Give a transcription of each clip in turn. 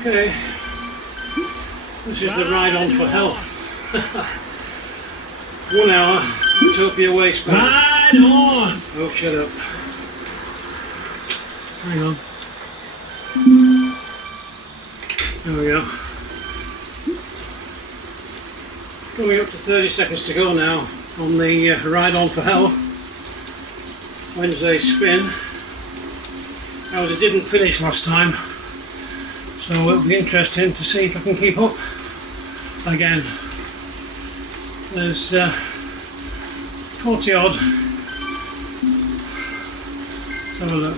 Okay, this is the ride on for health. 1 hour, Utopia Waste Bank. Ride on! Oh, shut up. Hang on. There we go. Coming up to 30 seconds to go now on the ride on for health. Wednesday spin. However, it didn't finish last time, so it'll be interesting to see if I can keep up again. There's 40 odd. Let's have a look.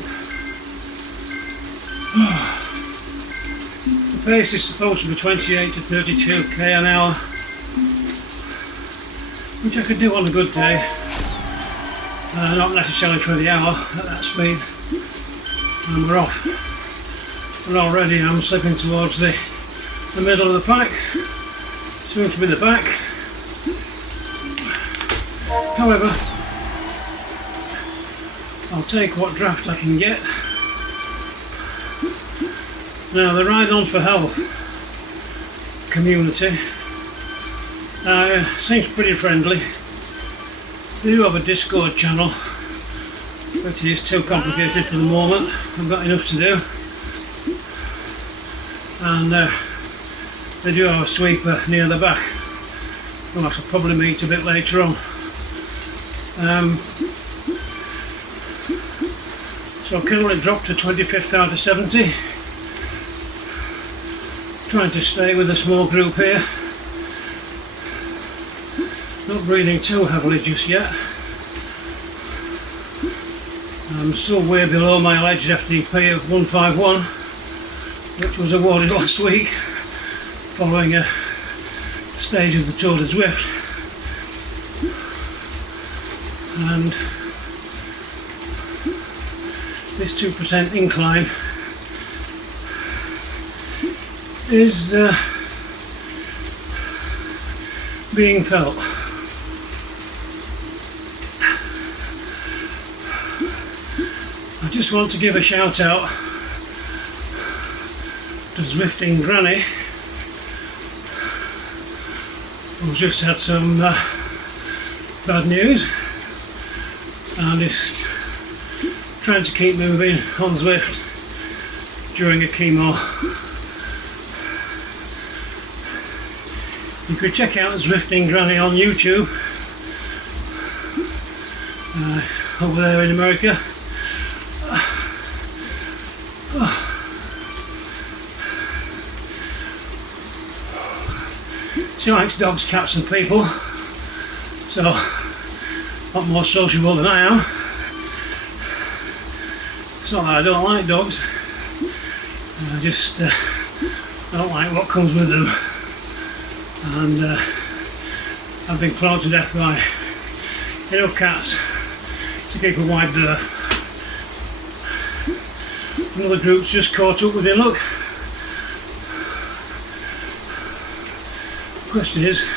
The pace is supposed to be 28 to 32k an hour, which I could do on a good day. Not necessarily for the hour at that speed. And we're off. And already I'm slipping towards the middle of the pack, soon to be the back. However, I'll take what draft I can get. Now, the Ride On for Health community seems pretty friendly. They do have a Discord channel, but it is too complicated for the moment. I've got enough to do. And they do have a sweeper near the back, who I shall probably meet a bit later on. So currently dropped to 25th out of 70. Trying to stay with a small group here. Not breathing too heavily just yet. I'm still way below my alleged FDP of 151, which was awarded last week following a stage of the Tour de Zwift. And this 2% incline is being felt. I just want to give a shout out to Zwifting Granny, who's just had some bad news and is trying to keep moving on Zwift during a chemo. You could check out Zwifting Granny on YouTube over there in America. She likes dogs, cats and people, so a lot more sociable than I am. It's not that I don't like dogs, I just don't like what comes with them. And I've been clawed to death by enough cats to keep a wide berth. Another group's just caught up with me, look. The question is,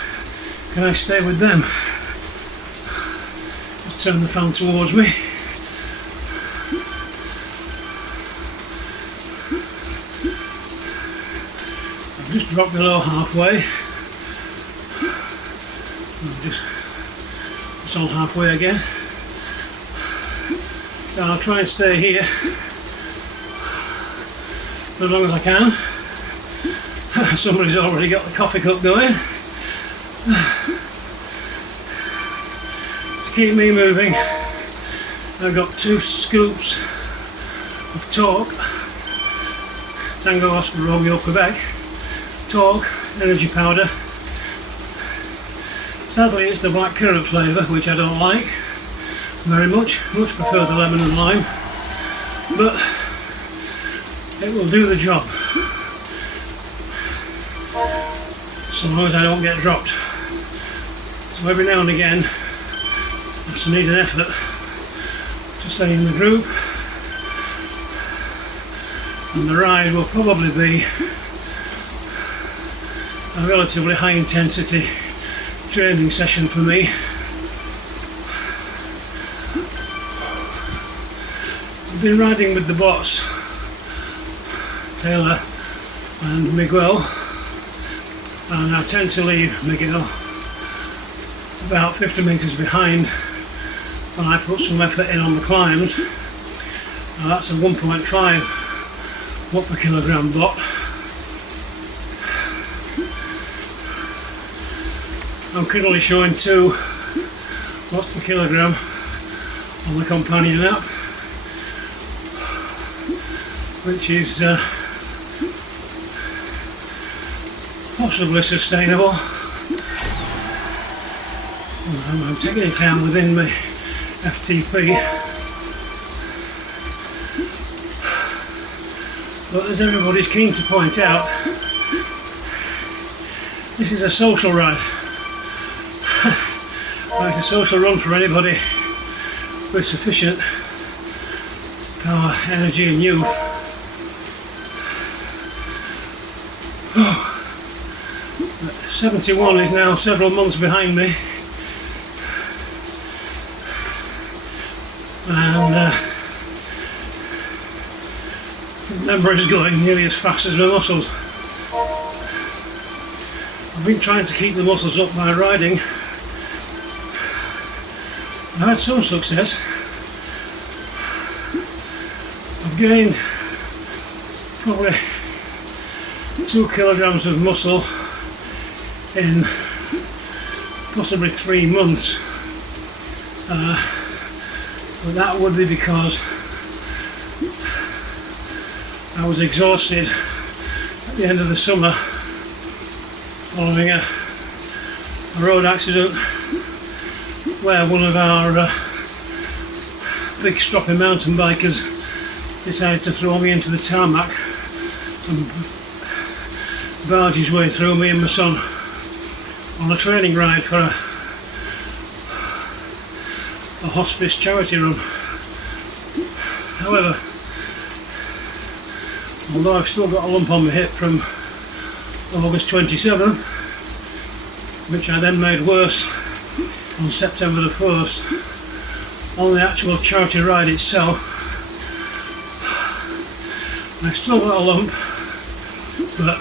can I stay with them? Just turn the fan towards me. I've just dropped below halfway. It's on halfway again. So I'll try and stay here for as long as I can. Somebody's already got the coffee cup going. To keep me moving, I've got 2 scoops of Torque, Tango Oscar Romeo Quebec, Torque energy powder. Sadly, it's the black currant flavour, which I don't like very much. Much prefer the lemon and lime, but it will do the job, so long as I don't get dropped. So every now and again, I just need an effort to stay in the group, and the ride will probably be a relatively high intensity training session for me. I've been riding with the boss, Taylor and Miguel, and I tend to leave Miguel about 50 metres behind when I put some effort in on the climbs. Now that's a 1.5 watt per kilogram bot. I'm currently showing 2 watts per kilogram on the companion app, which is possibly sustainable. I'm technically I'm within my FTP, but as everybody's keen to point out, this is a social ride. It's a social run for anybody with sufficient power, energy and youth. 71 is now several months behind me, and remember it's going nearly as fast as my muscles. I've been trying to keep the muscles up by riding. I've had some success. I've gained probably 2 kilograms of muscle in possibly 3 months, but that would be because I was exhausted at the end of the summer following a road accident where one of our big stroppy mountain bikers decided to throw me into the tarmac and barge his way through me and my son on a training ride for a hospice charity run. However, although I've still got a lump on my hip from August 27th, which I then made worse on September the 1st, on the actual charity ride itself, I still got a lump, but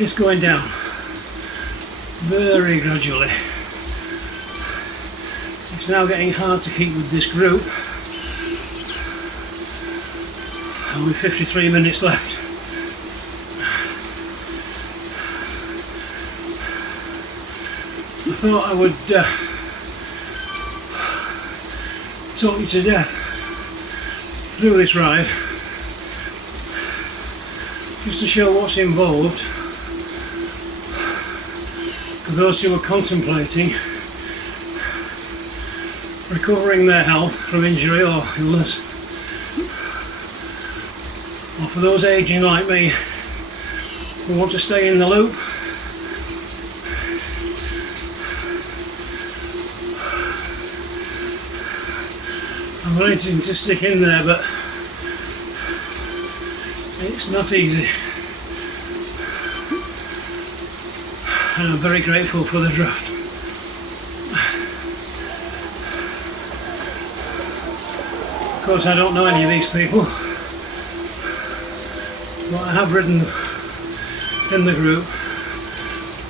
it's going down very gradually. It's now getting hard to keep with this group. Only 53 minutes left. I thought I would talk you to death through this ride, just to show what's involved for those who are contemplating recovering their health from injury or illness, or for those aging like me who want to stay in the loop. I'm wanting to stick in there, but it's not easy, and I'm very grateful for the draft. Of course, I don't know any of these people, but I have ridden in the group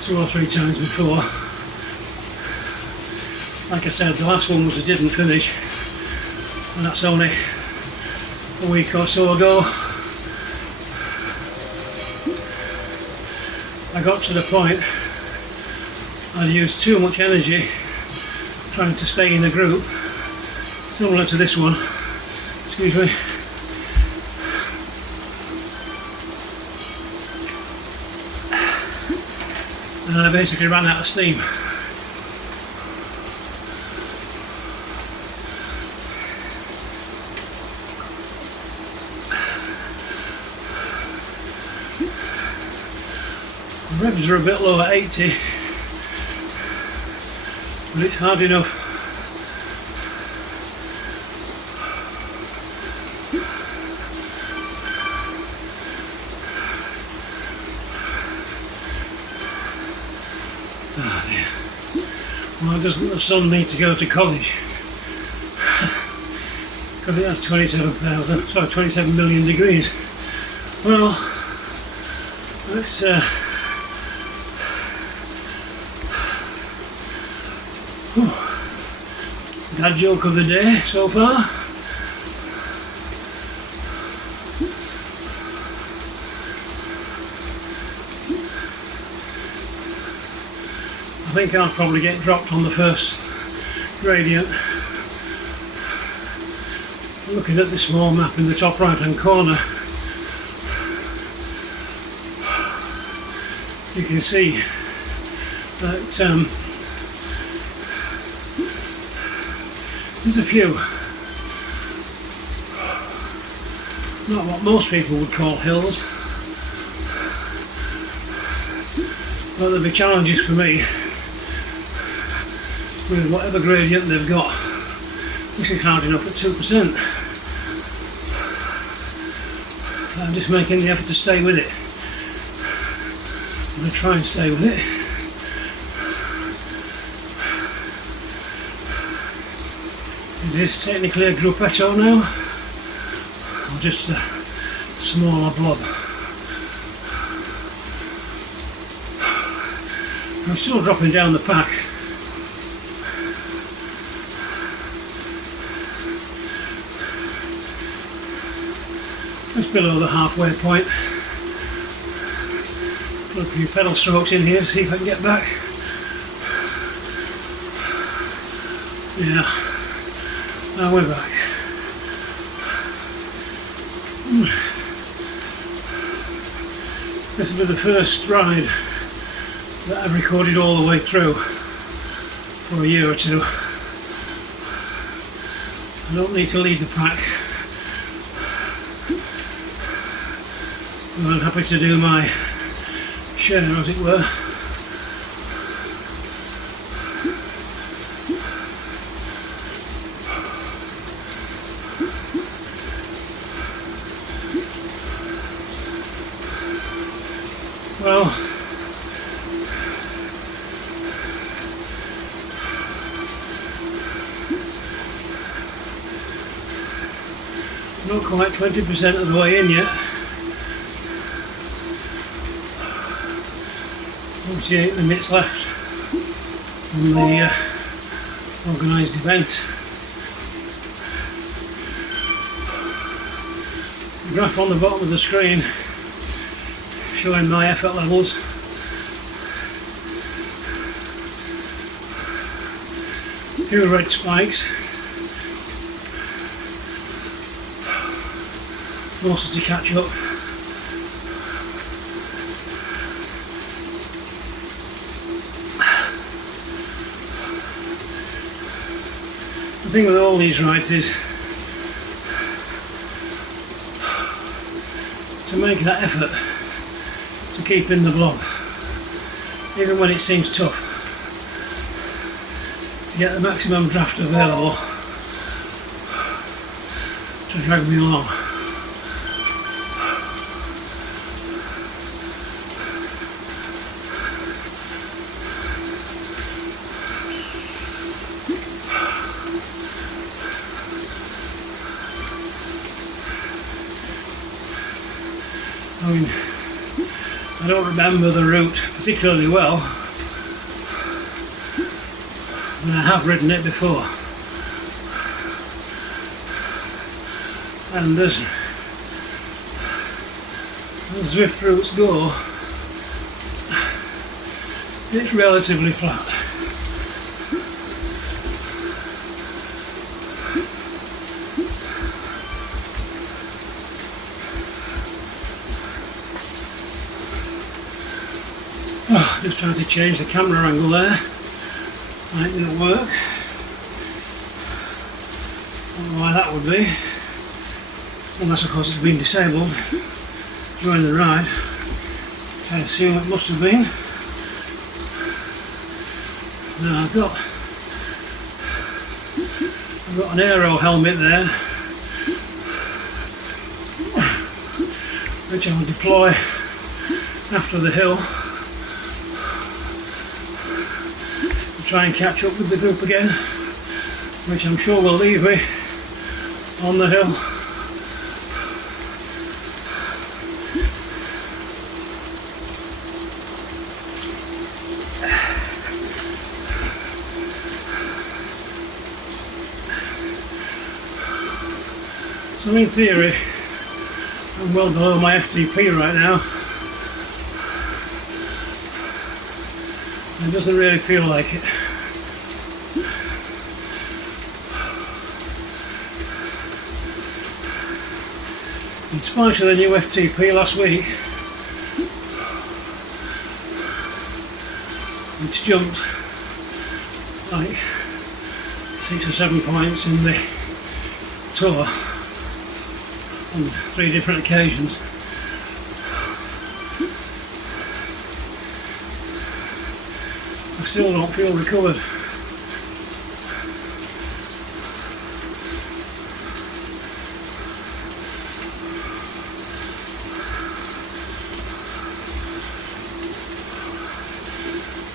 2 or 3 times before. Like I said, the last one was a didn't finish, and that's only a week or so ago. I got to the point I'd used too much energy trying to stay in a group, similar to this one. Excuse me. And I basically ran out of steam. The revs are a bit low at 80, but it's hard enough. Oh dear. Why doesn't the son need to go to college? Of because it has 27 million degrees. Well, let's dad joke of the day so far. I think I'll probably get dropped on the first gradient. Looking at the small map in the top right hand corner, you can see that there's a few, not what most people would call hills, but there'll be challenges for me with whatever gradient they've got. This is hard enough at 2%. I'm just making the effort to stay with it. I'm going to try and stay with it. Is this technically a gruppetto now? Or just a smaller blob? I'm still dropping down the pack. Just below the halfway point. Put a few pedal strokes in here to see if I can get back. Yeah, now we're back. This will be the first ride that I've recorded all the way through for a year or two. I don't need to lead the pack. I'm happy to do my share, as it were. Well, not quite 20% of the way in yet. 48 minutes left on the organised event. The graph on the bottom of the screen showing my effort levels. A few red spikes. Forces to catch up. The thing with all these rides is to make that effort to keep in the blob, even when it seems tough, to get the maximum draft available to drag me along. I mean, I don't remember the route particularly well, but I have ridden it before. And as Zwift routes go, it's relatively flat. Oh, just trying to change the camera angle there. That didn't work. I don't know why that would be. Unless of course it's been disabled during the ride. I assume it must have been. Now I've got an aero helmet there, which I'll deploy after the hill. Try and catch up with the group again, which I'm sure will leave me on the hill. So in theory, I'm well below my FTP right now. It doesn't really feel like it. In spite of the new FTP last week, it's jumped like 6 or 7 points in the tour on 3 different occasions. I still don't feel recovered.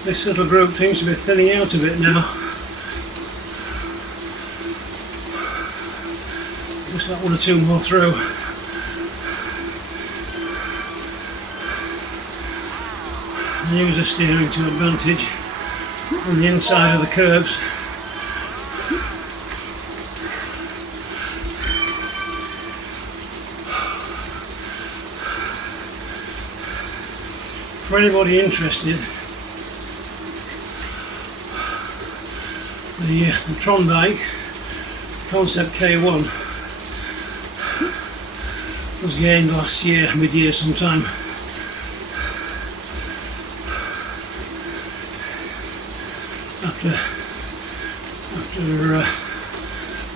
This little group seems to be thinning out a bit now. Just like 1 or 2 more through. And use the steering to advantage on the inside of the curves. For anybody interested, the Tron bike, Concept K1, was gained last year, mid-year sometime. After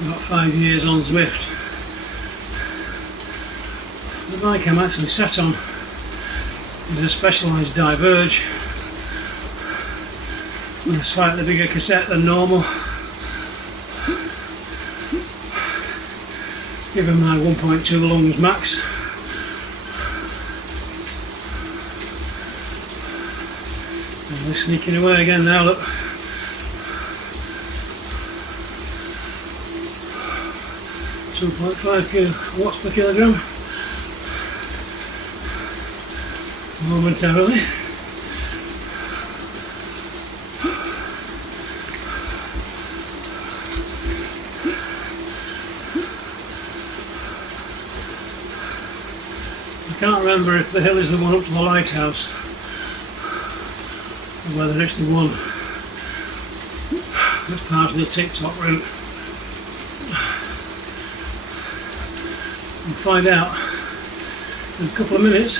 about 5 years on Zwift. The bike I'm actually sat on is a Specialized Diverge with a slightly bigger cassette than normal. Given my 1.2 lungs max. And they're sneaking away again now, look. 2.5 watts per kilogram. Momentarily. I can't remember if the hill is the one up to the lighthouse or whether it's the one that's part of the TikTok route. We'll find out in a couple of minutes,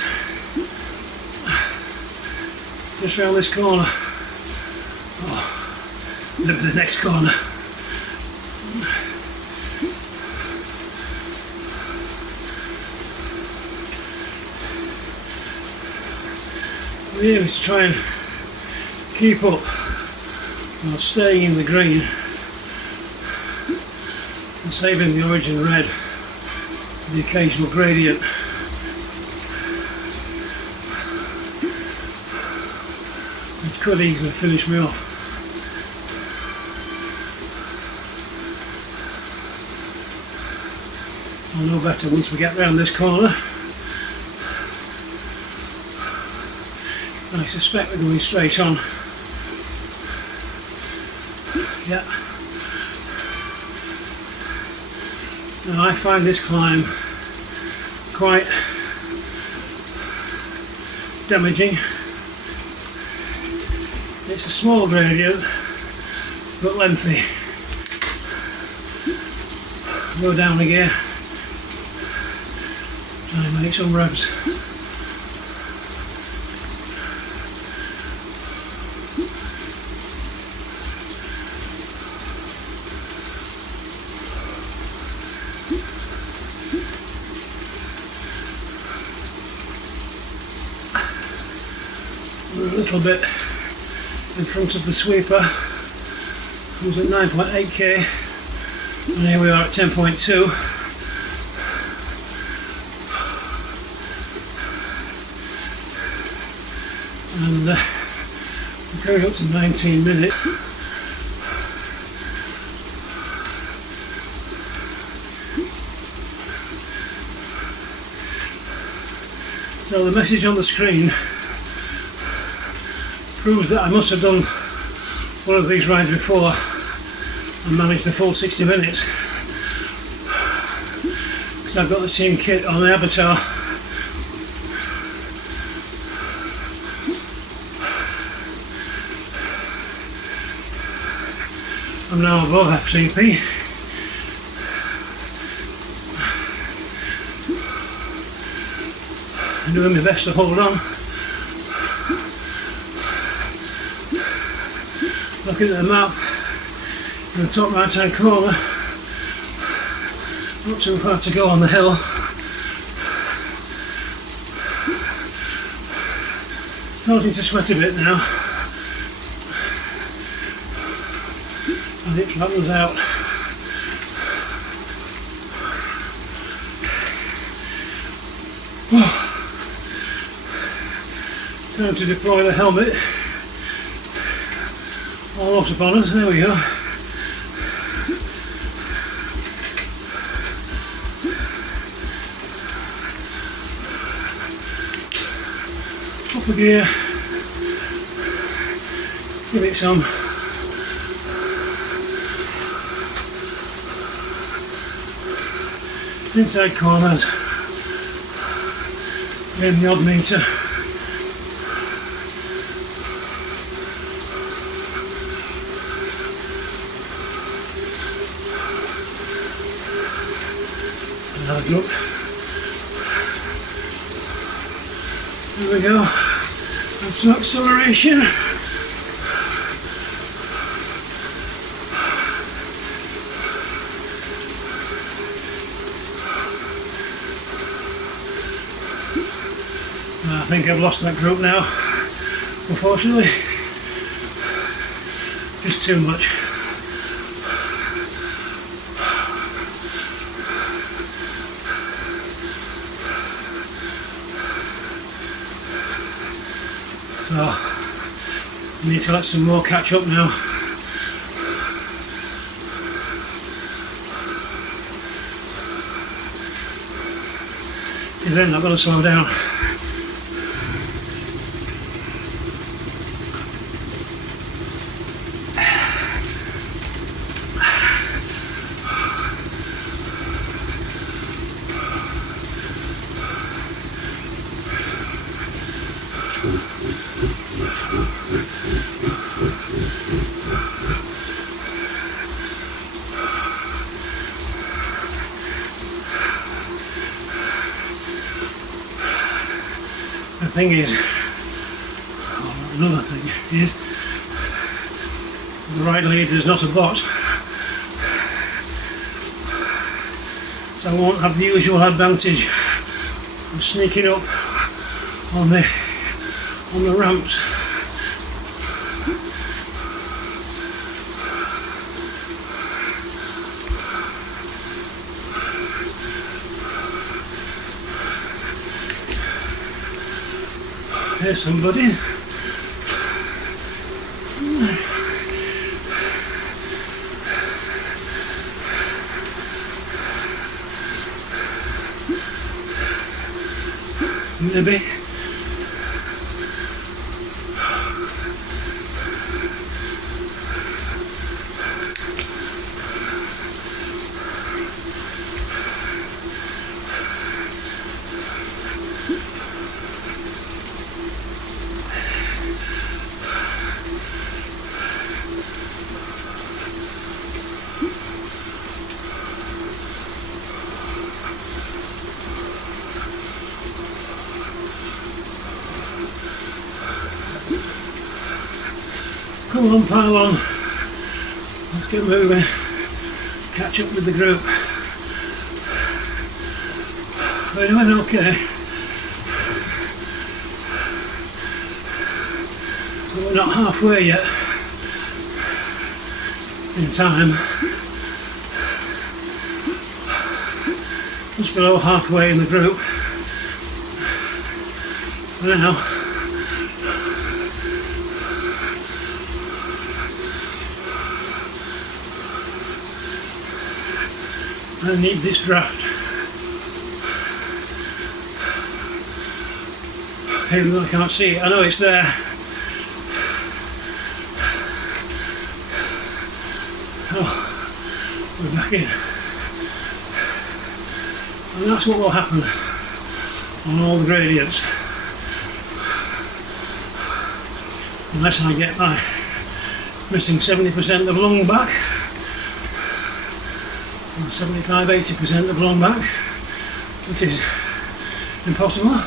just round this corner. Oh, maybe the next corner. Really to try and keep up while staying in the green and saving the origin red, the occasional gradient. It could easily finish me off. I'll know better once we get round this corner. I suspect we're going straight on. Yeah. Now I find this climb quite damaging. It's a small gradient, but lengthy. Go down again. Try and make some revs. A little bit in front of the sweeper, who's at 9.8k, and here we are at 10.2. And we're going up to 19 minutes. So the message on the screen proves that I must have done one of these rides before and managed the full 60 minutes, because I've got the same kit on the Avatar. I'm now above FTP. I'm doing my best to hold on. Looking at the map in the top right hand corner, not too far to go on the hill. Starting to sweat a bit now as it flattens out. Time to deploy the helmet. Almost upon us, there we go. Up a gear. Give it some. Inside corners. In the odd meter. Look. There we go. That's some acceleration. I think I've lost that group now, unfortunately. Just too much. So, I need to let some more catch up now. Because then I've got to slow down. The thing is, another thing is, the ride leader is not a bot, so I won't have the usual advantage of sneaking up on the ramps. There's somebody. Maybe. Come on, pile on. Let's get moving. Catch up with the group. We're doing okay. So we're not halfway yet in time. Just below halfway in the group. For now. I need this draft. even though I can't see it. I know it's there. Oh, we're back in. And that's what will happen on all the gradients. Unless I get my missing 70% of lung back, or 75-80% of lung back, which is impossible.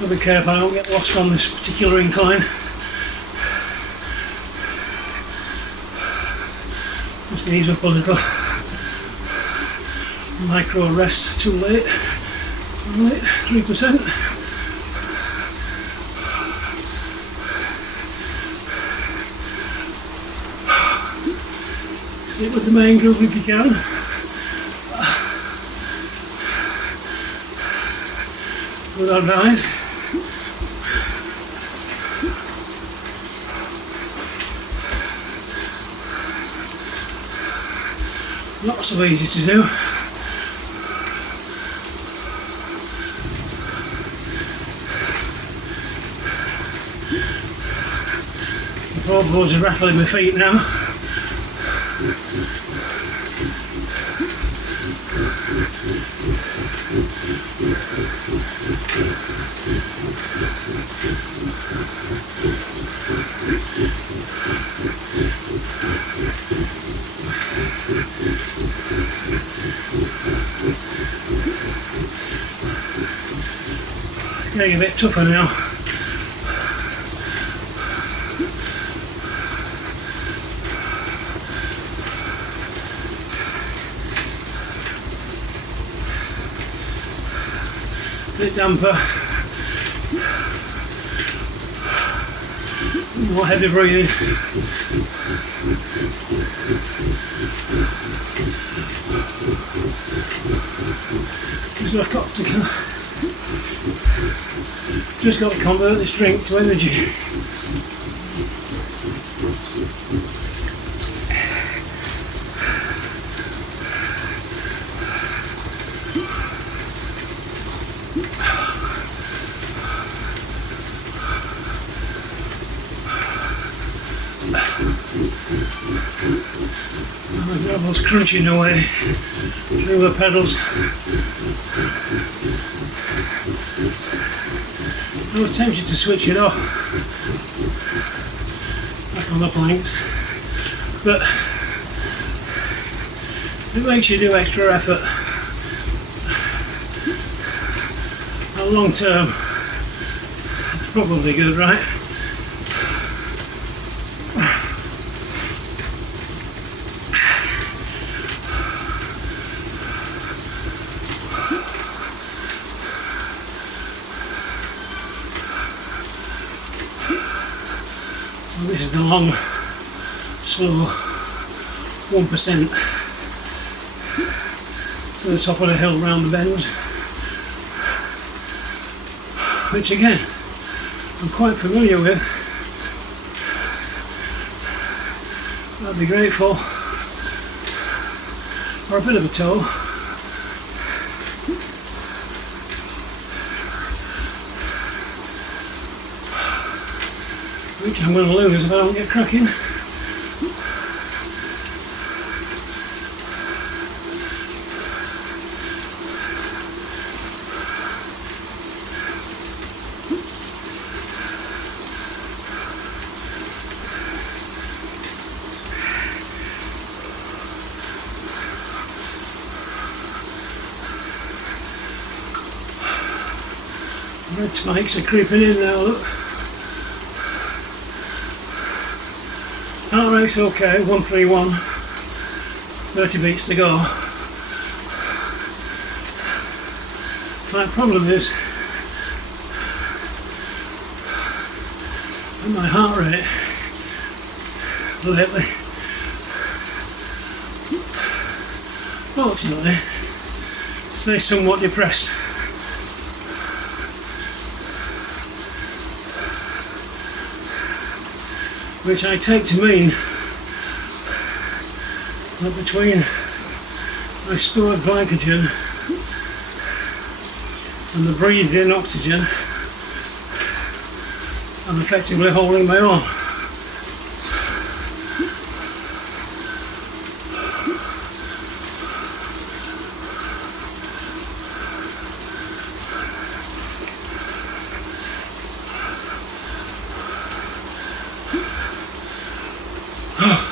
I'll be careful I don't get lost on this particular incline. Just ease up a little. Micro rest too late. 3%. Stick with the main groove if you can. Good advice. Not so easy to do. The floorboards are rattling my feet now. Getting a bit tougher now. A bit damper. More heavy breathing. Just got to convert this drink to energy. The gravel's crunching away through the pedals. I was tempted to switch it off back on the planks, but it makes you do extra effort. And long term, it's probably good, right? This is the long, slow 1% to the top of the hill round the bends, which again I'm quite familiar with. I'd be grateful for a bit of a tow. Which I'm going to lose if I don't get cracking. Red spikes are creeping in now, look. Heart rate's okay, 131, 30 beats to go. My problem is with my heart rate lately, fortunately, stays somewhat depressed. Which I take to mean But between my stored glycogen and the breathed in oxygen, I'm effectively holding my own.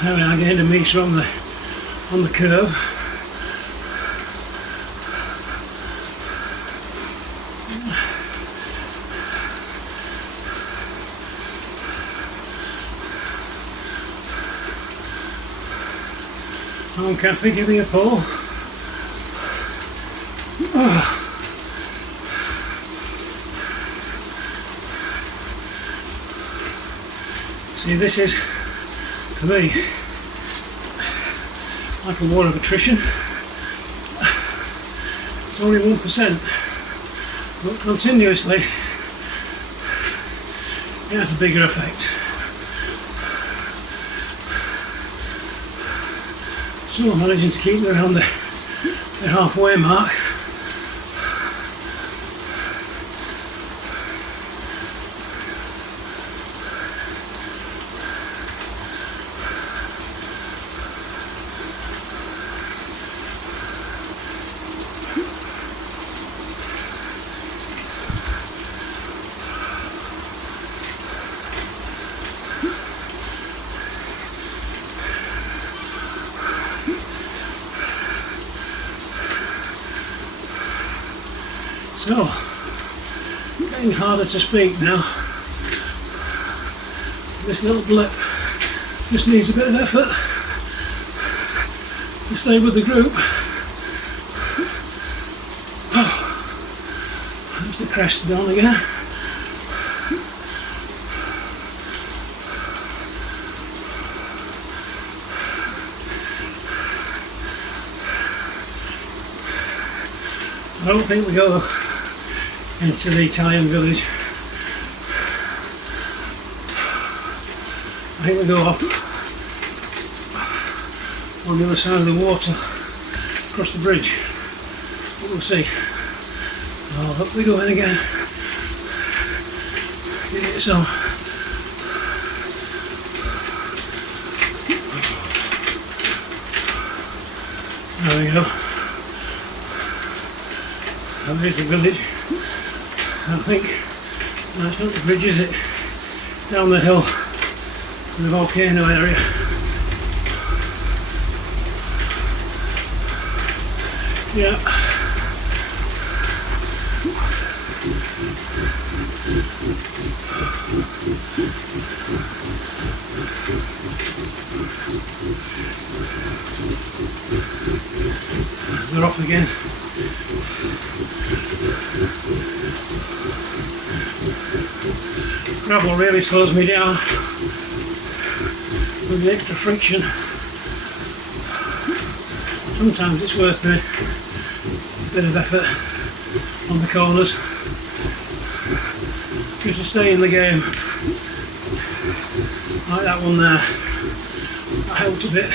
There we are, getting a metre on the curve. I'm carefully giving a pull. See, this is, for me, like a war of attrition. It's only 1%, but continuously it has a bigger effect. So I'm managing to keep around the halfway mark. So, getting harder to speak now. This little blip just needs a bit of effort to stay with the group. There's the crest down again. I don't think we go into the Italian village. I think we go up on the other side of the water, across the bridge. But we'll see. Oh, up we go in again. Give it some. There we go. And there's the village. I think, no, it's not the bridge, is it? It's down the hill in the volcano area. Yeah. They're off again. Gravel really slows me down with the extra friction. Sometimes it's worth a bit of effort on the corners just to stay in the game. Like that one there, that helped a bit.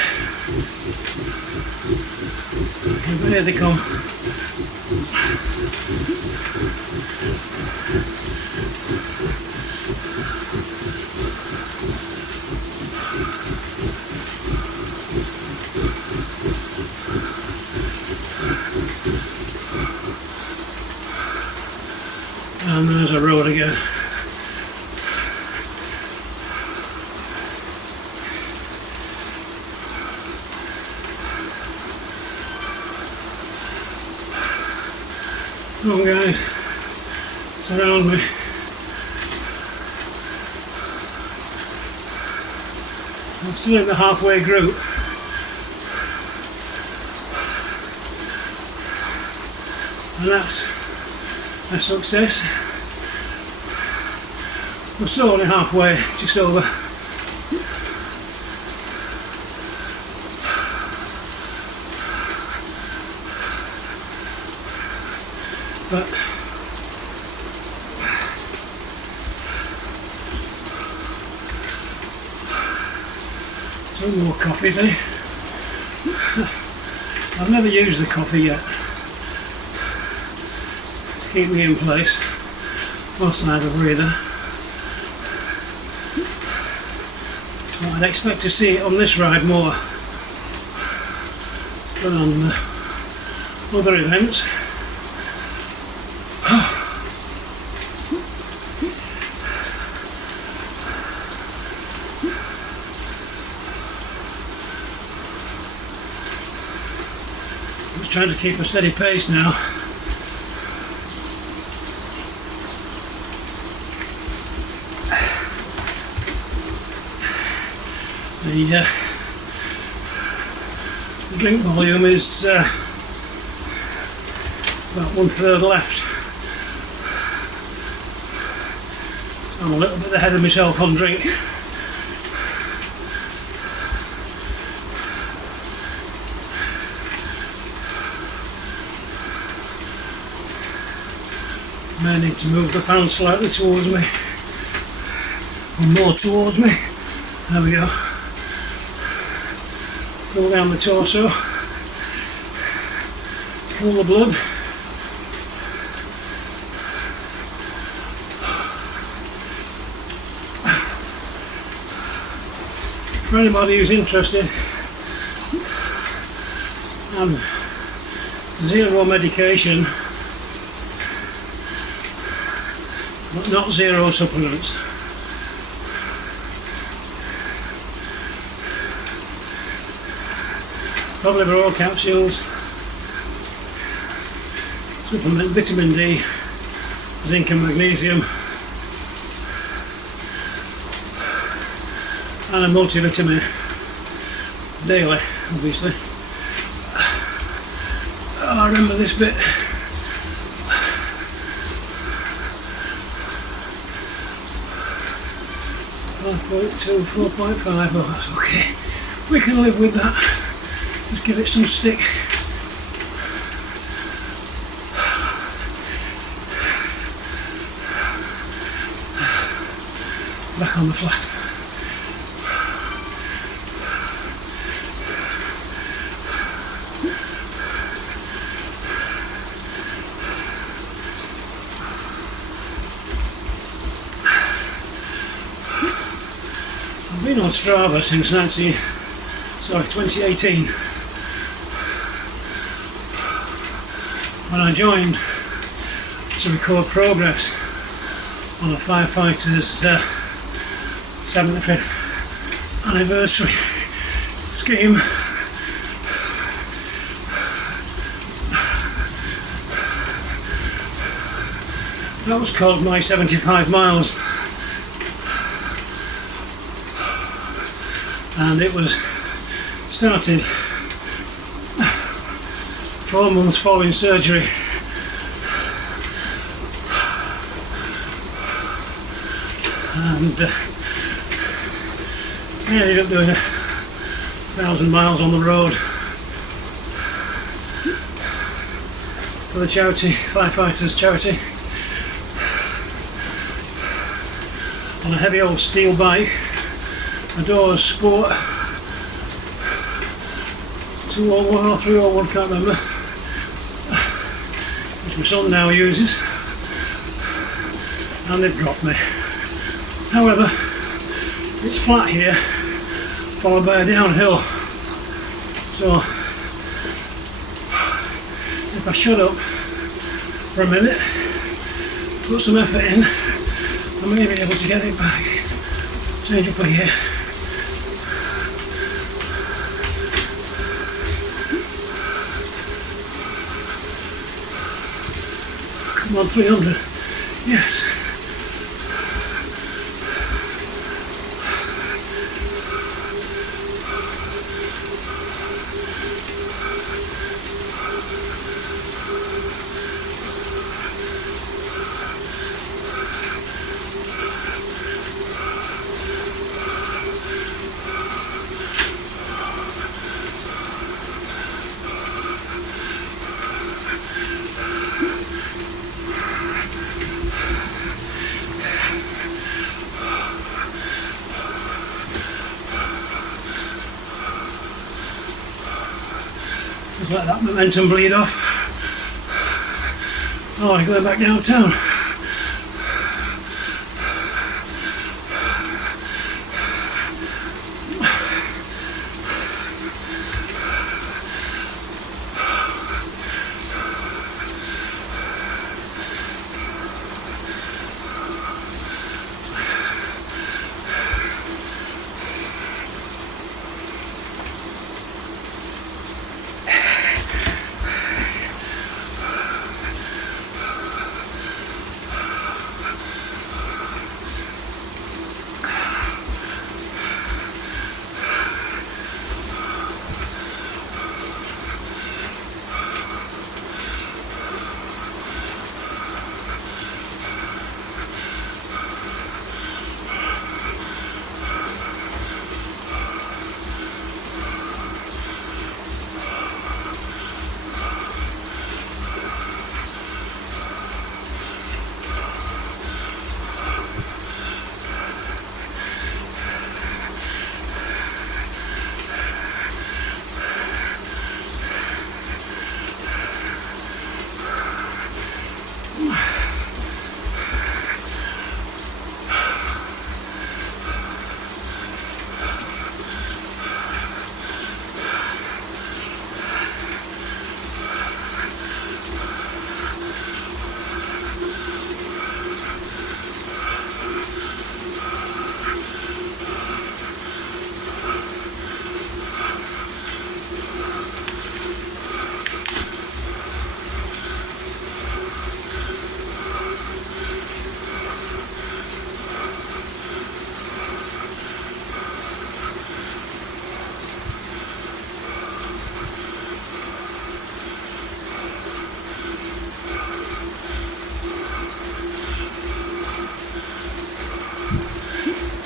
But here they come. And there's a road again. Come on guys, surround me. I'm still in the halfway group. And that's a success. We're still only halfway, just over. But some more coffees, eh? I've never used the coffee yet to keep me in place whilst I have a breather. So I'd expect to see it on this ride more than on other events. Just trying to keep a steady pace now. The drink volume is about 1/3 left. So I'm a little bit ahead of myself on drink. May need to move the fan slightly towards me, or more towards me. There we go. Pull down the torso, pull the blood. For anybody who's interested, zero medication, but not zero supplements. Probably raw capsules, supplement vitamin D, zinc and magnesium, and a multivitamin daily, obviously. Oh, I remember this bit. 5.2, 4.5, oh that's okay. We can live with that. Just give it some stick. Back on the flat. I've been on Strava since 2018. When I joined to record progress on a Firefighters 75th anniversary scheme. That was called My 75 Miles, and it was started 4 months following surgery. And I ended up doing 1,000 miles on the road for the charity, Firefighters charity, on a heavy old steel bike, a Dawes Sport 201 or 301, can't remember, which my son now uses, and they've dropped me. However, it's flat here, followed by a downhill, so if I shut up for a minute, put some effort in, I may be able to get it back. Change up a gear. Come on, 300. Yes. let that momentum bleed off. Oh, I'm going back downtown.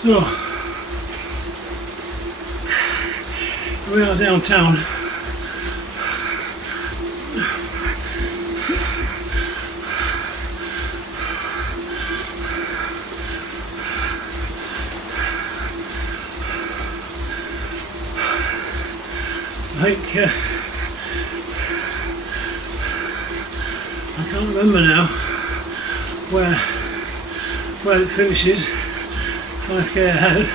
So, we are downtown. I think I can't remember now where it finishes. 5k ahead.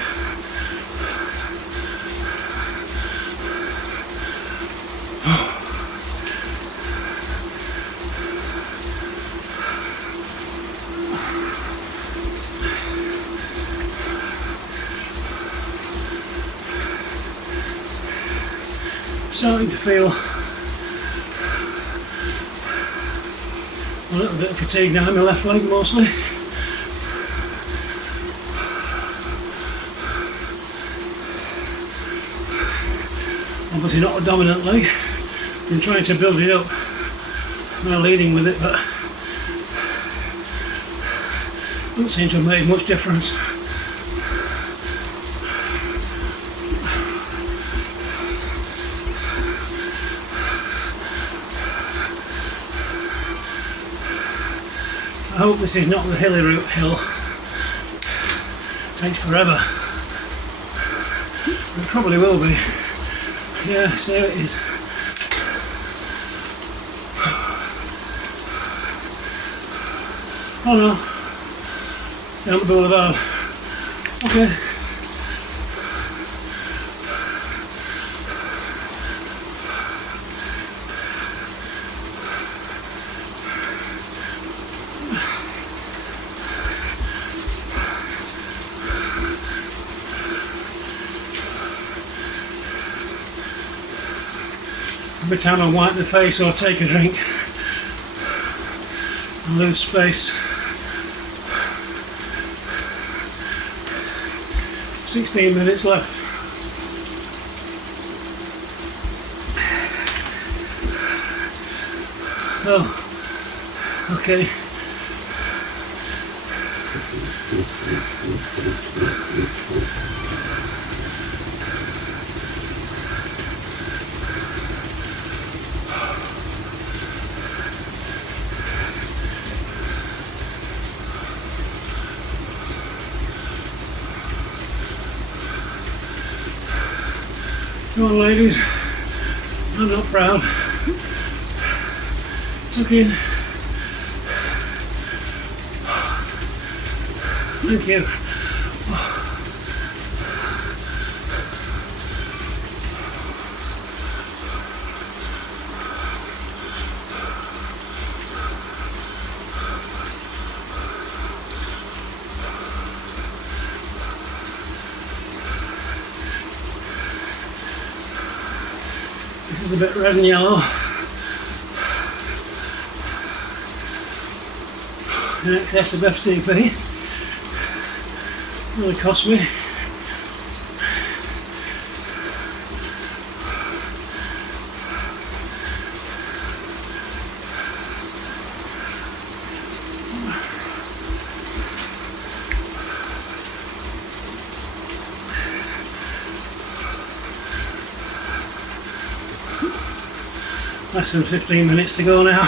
Starting to feel a little bit of fatigue now in my left leg mostly. Obviously not a dominant leg. Been trying to build it up while leading with it, but don't seem to have made much difference. I hope this is not the hilly route hill. Takes forever. It probably will be. Yeah, so it is. Oh no. Down the boulevard. Okay. Every time I wipe the face or take a drink, I lose space. 16 minutes left. Oh, okay. Come on, ladies, I'm not proud. Tuck in. Thank you. This is a bit red and yellow. In excess of FTP. Really cost me. Less than 15 minutes to go now.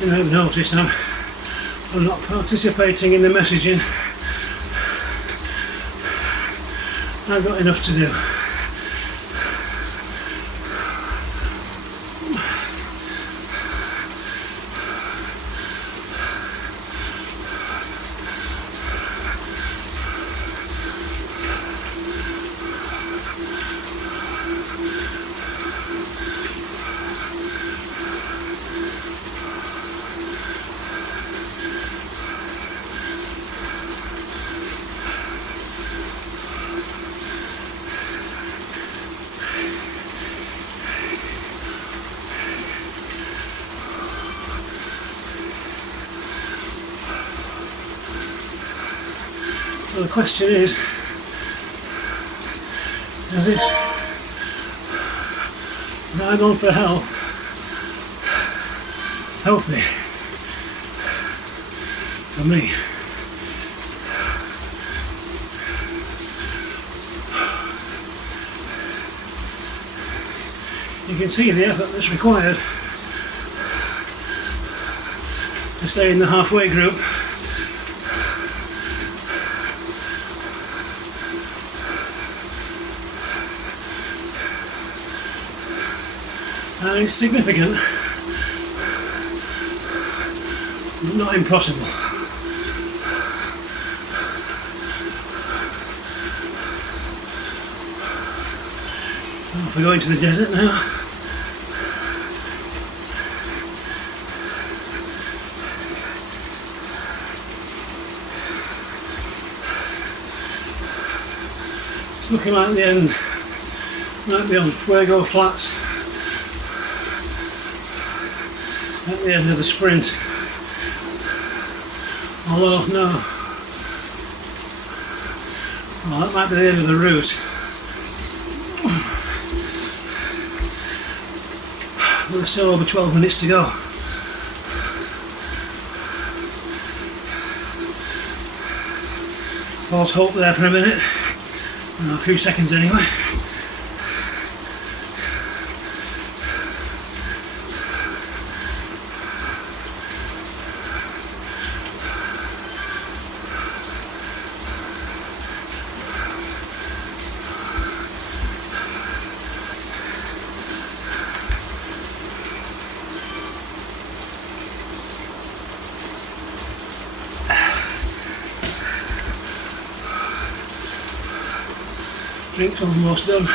You may have noticed I'm not participating in the messaging. I've got enough to do. So the question is this ride on for health healthy for me? You can see the effort that's required to stay in the halfway group. And it's significant, but not impossible. Off we go into the desert now. It's looking like the end might be on Fuego Flats. At the end of the sprint, although no, well, that might be the end of the route, but there's still over 12 minutes to go. False hope there for a minute, a few seconds anyway. Drink's almost done.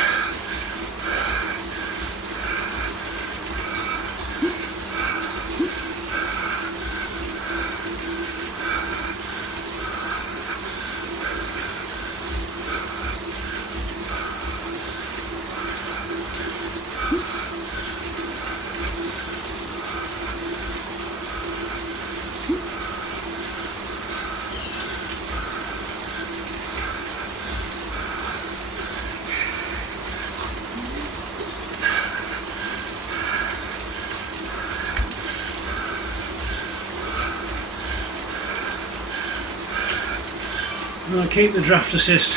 I'll keep the draft assist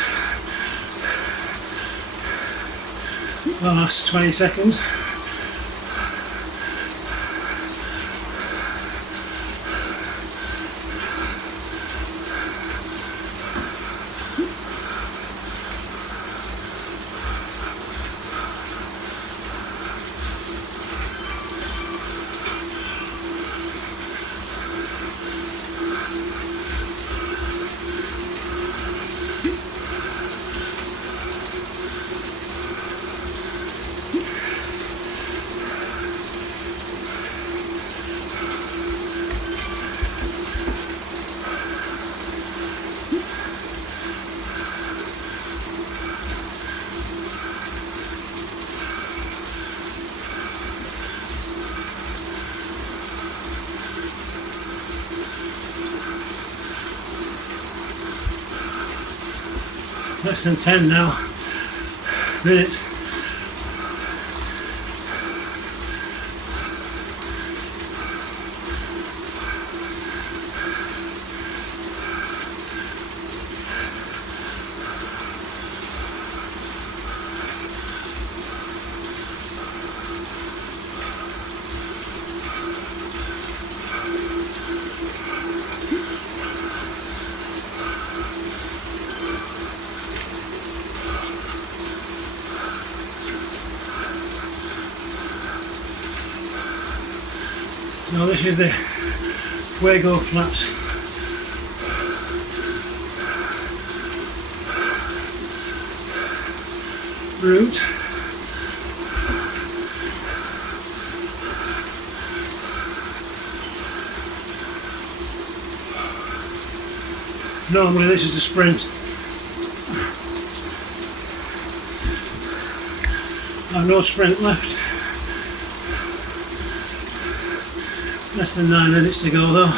for the last 20 seconds. less than 10 now minutes. So this is the Wago Flats route. Normally this is a sprint. I have no sprint left. Less than 9 minutes to go though.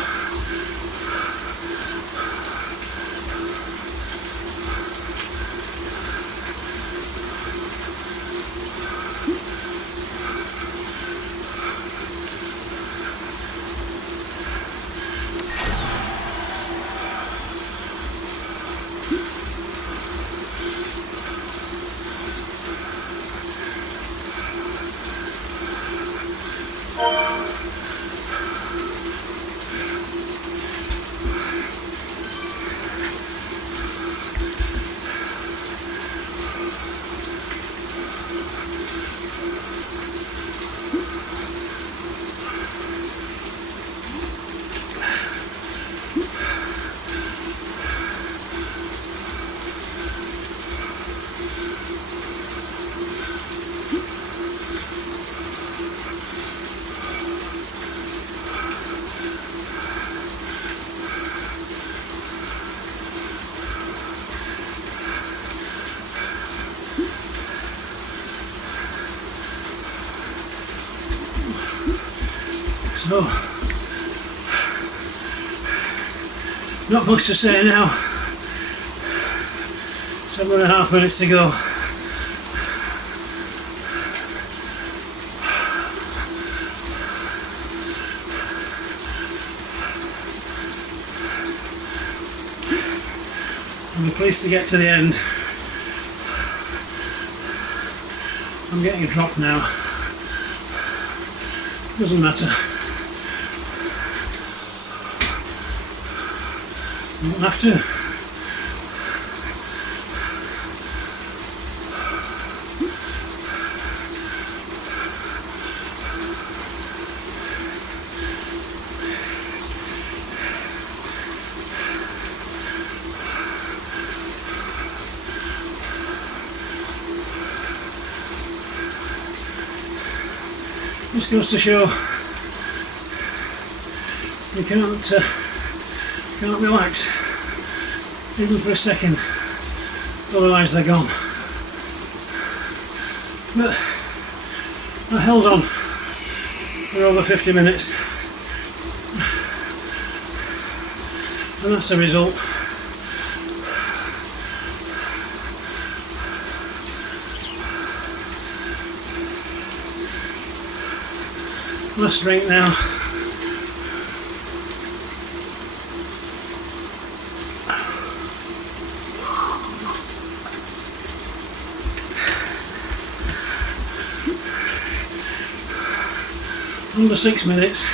So, not much to say now. 7.5 minutes to go. I'm pleased to get to the end. I'm getting a drop now. Doesn't matter. You don't have to. This goes to show you can't relax even for a second, otherwise they're gone. But I held on for over 50 minutes, and that's the result. Last drink now. Under 6 minutes.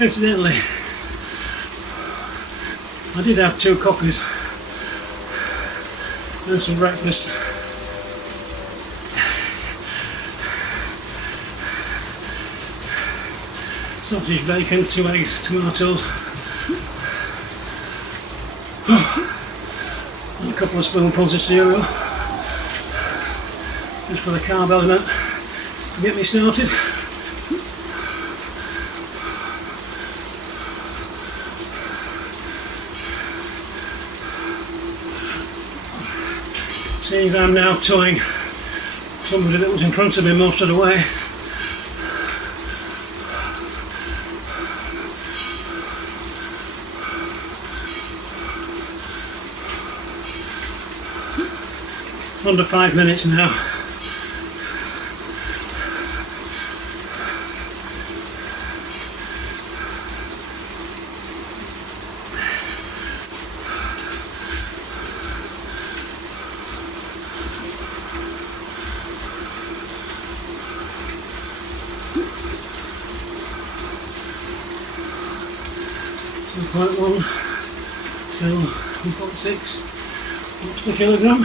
Incidentally, I did have 2 coffees and some breakfast. Sausage, bacon, 2 eggs, tomatoes, and a couple of spoonfuls of cereal, just for the carb element to get me started. Seems I'm now towing somebody that was in front of me most of the way. Under 5 minutes now. .1 till 1.6 watts per kilogram.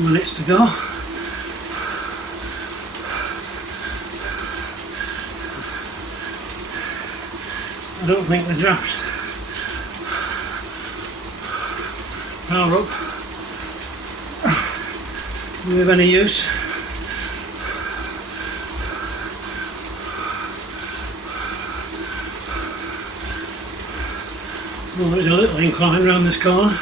Minutes to go. I don't think the draft power up will be of any use. Well, there's a little incline around this corner.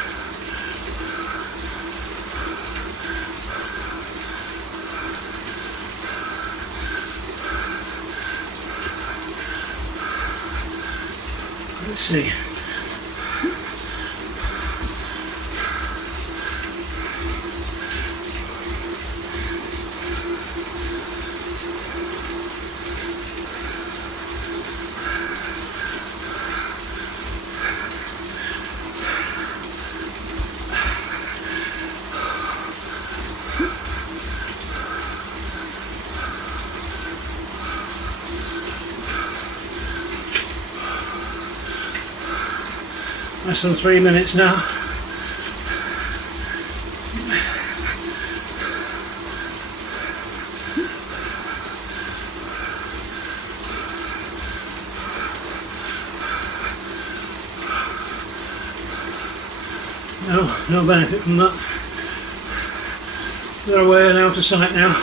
Let's see. Less than 3 minutes now. No benefit from that. They're away and out of sight now.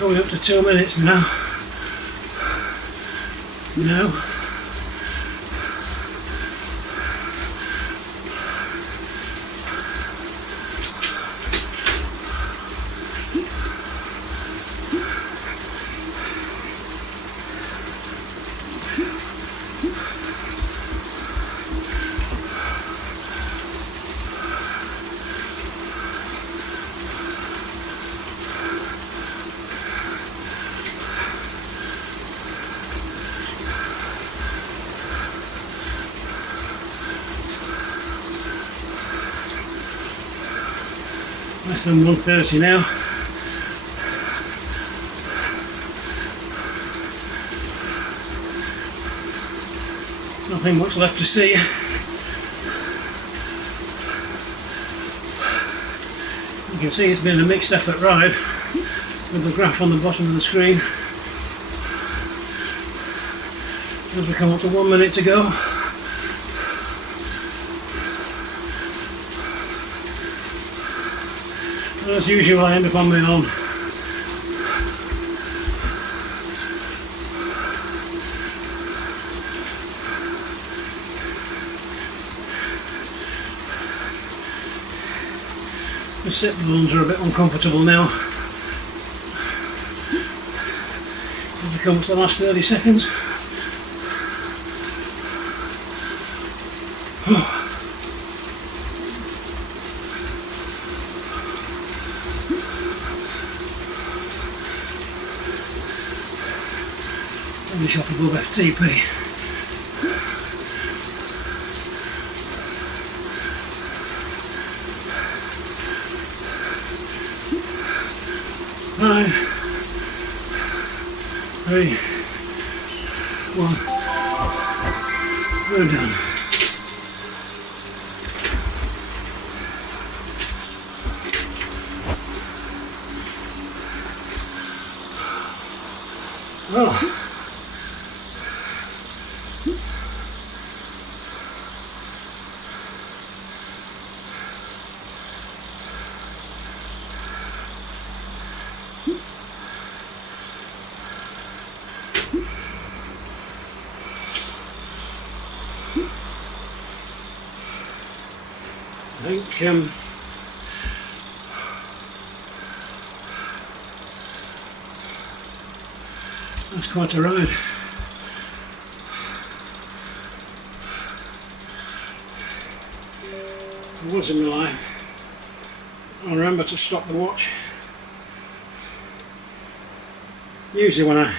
Going up to 2 minutes now. No. Less than 1:30 now. Nothing much left to see. You can see it's been a mixed effort ride with the graph on the bottom of the screen. As we come up to 1 minute to go. As usual, I end up on my own. The sit bones are a bit uncomfortable now. As we come to the last 30 seconds. Finish off above FTP. Five, 3, 1. We're done. Well, I think that's quite a ride. Once in my life, I'll remember to stop the watch. Usually when I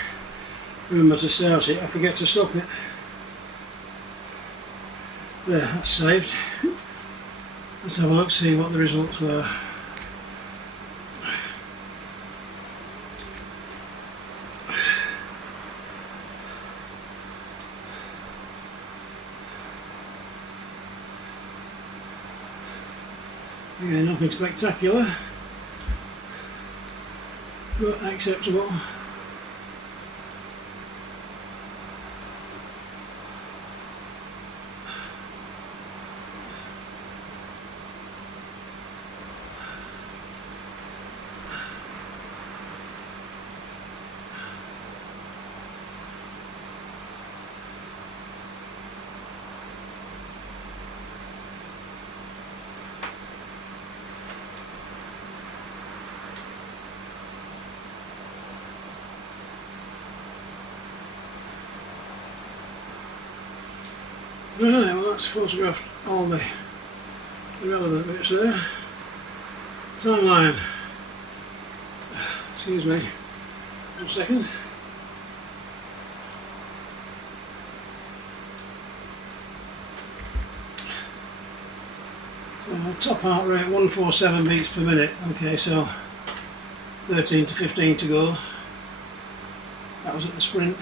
remember to start it, I forget to stop it. There, that's saved. Let's have a look, see what the results were. Again, nothing spectacular, but acceptable. Right, well that's photographed all the relevant bits there. Timeline. Excuse me, 1 second. Top heart rate 147 beats per minute. Okay, so 13 to 15 to go. That was at the sprint.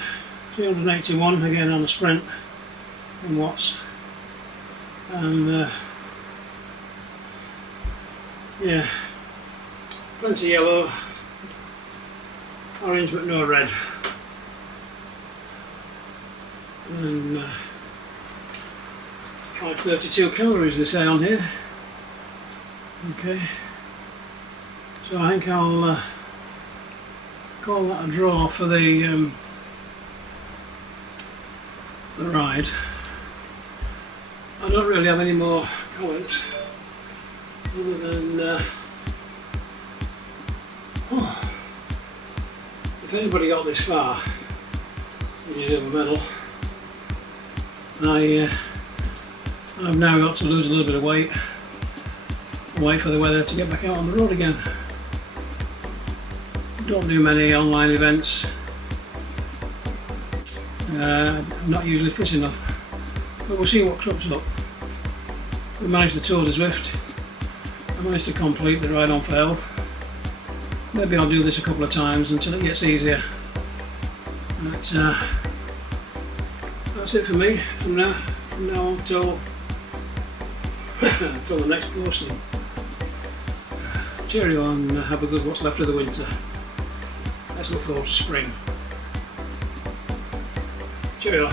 381 again on the sprint in watts. And yeah, plenty yellow, orange but no red. And 532 calories they say on here. Okay, so I think I'll call that a draw for the ride. I don't really have any more comments other than if anybody got this far, you deserve a medal. I've now got to lose a little bit of weight and wait for the weather to get back out on the road again. Don't do many online events. I'm not usually fit enough, but we'll see what crops up. We managed the Tour de Zwift. I managed to complete the Ride On for Health. Maybe I'll do this a couple of times until it gets easier. But, that's it for me from now on till the next posting. Cheerio and have a good what's left of the winter. Let's look forward to spring. Cheerio.